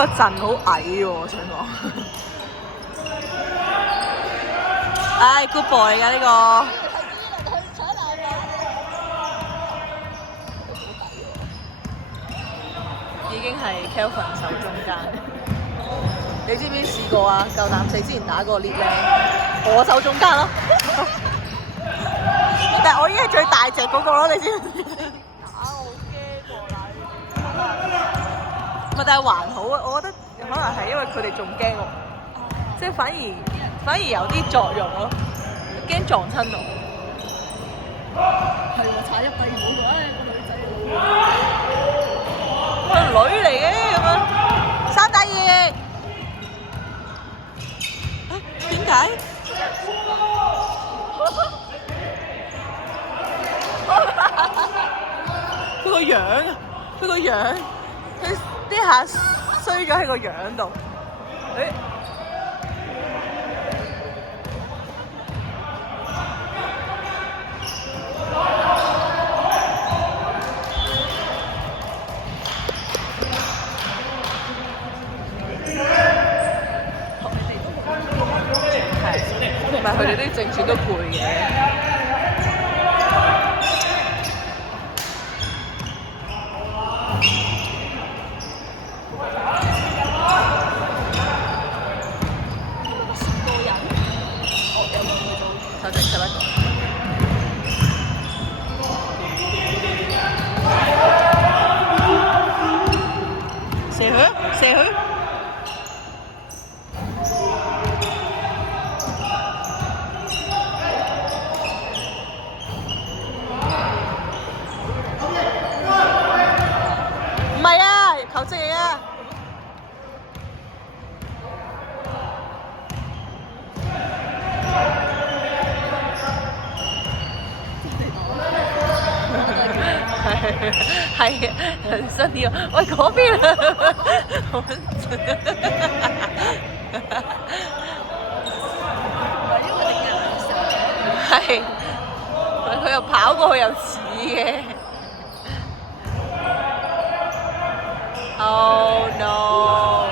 個陣好矮喎，我想講。唉 ，good boy 㗎呢個。已經係 Kelvin 手中間。你知唔知試過啊？夠膽死之前打個 lead 咧，我手中間咯。但係我已經係最大隻嗰個咯，你知唔知？打我好驚喎，唔係，但係還好啊，我覺得可能係因為佢哋仲驚我，即係反而有啲作用咯，驚撞親我。係喎，踩入第二個個女仔。我係女嚟嘅咁樣，三打二。點解？佢個樣啊！佢個樣，佢啲下衰咗喺個樣度。誒，唔係佢哋啲正選都攰嘅。射佢！唔係啊，球證嚟啊！係新啲啊！喂，嗰邊啊！係，佢又跑過去又似嘅。Oh no！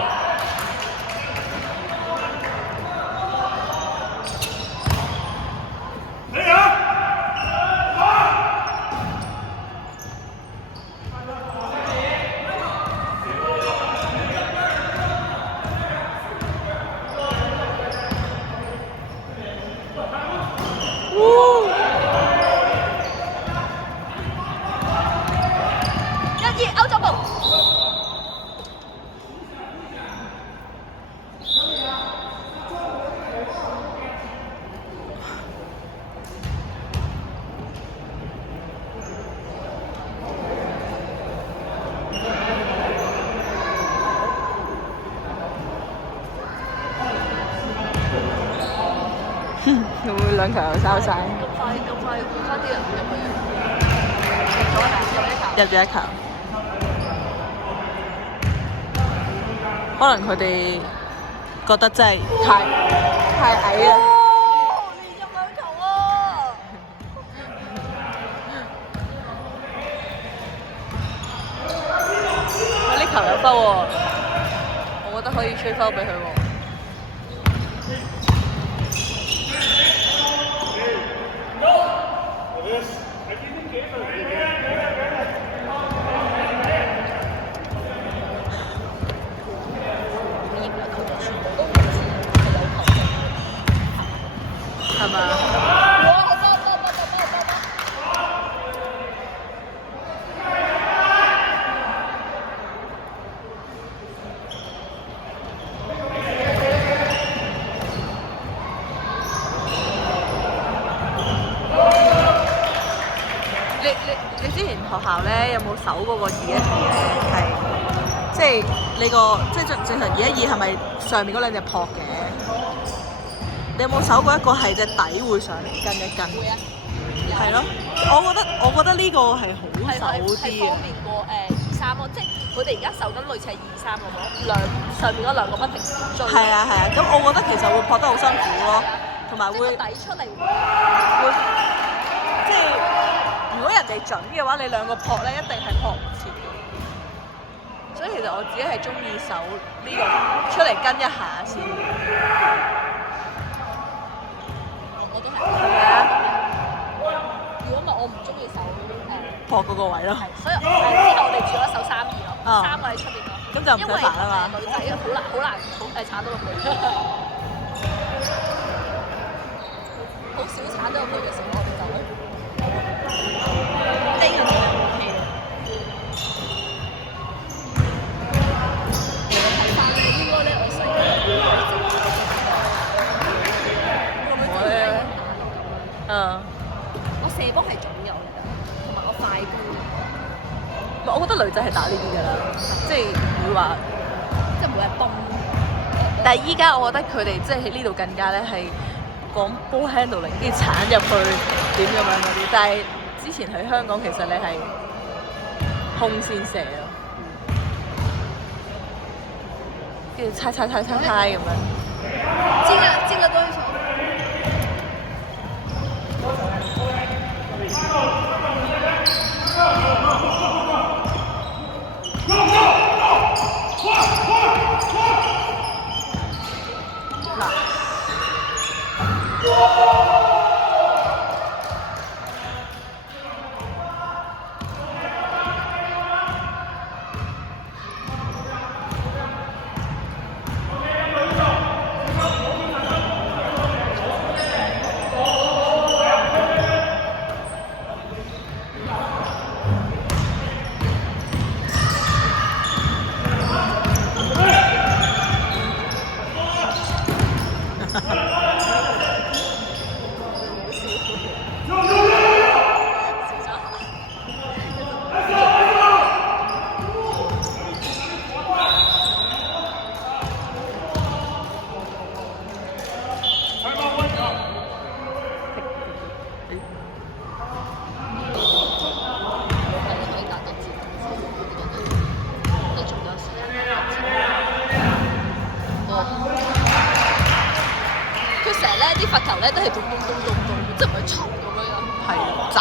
歐洲步。會唔會兩球又收晒？咁快換翻啲人入去。入咗一球。可能佢哋覺得真係太矮啦。連入兩球啊！呢球有分喎，我覺得可以吹分俾佢喎。係嘛？你之前學校咧有冇守嗰個2-1-2咧？係即係你個即係正常2-1-2係咪上面嗰兩隻撲嘅？你有冇守過一個係隻底會上嚟跟一跟？會啊，係咯，我覺得呢個係好守啲嘅。係方便過2-3咯，即係佢哋而家守緊類似係2-3咁咯，上面嗰兩個不停追。係啊，咁我覺得其實會撲得好辛苦咯，同埋會底出嚟會即係如果人哋準嘅話，你兩個撲咧一定係撲唔切嘅。所以其實我自己係中意手呢個出嚟跟一下先，我都係。係咪啊？如果唔係我唔中意手撲嗰個位咯。係，所以之後我哋轉咗手3-2咯，3個喺出邊咯。咁就唔使煩啦嘛。因為女仔好難鏟到落去，好少鏟到落去嘅時候，我哋就呢個就係武器。睇翻咧，應該咧我細個我射波係總有㗎，同埋我快攻。我覺得女仔係打呢啲㗎啦，即係唔會話，即係每日崩。但係依家我覺得佢哋即係喺呢度更加咧係講 ball handling，跟住鏟入去點咁樣嗰啲。但係之前喺香港其實你係空先射咯，跟住猜咁樣。進了多一球。啲罰球咧都係咚，即係唔係嘈咁樣。係渣。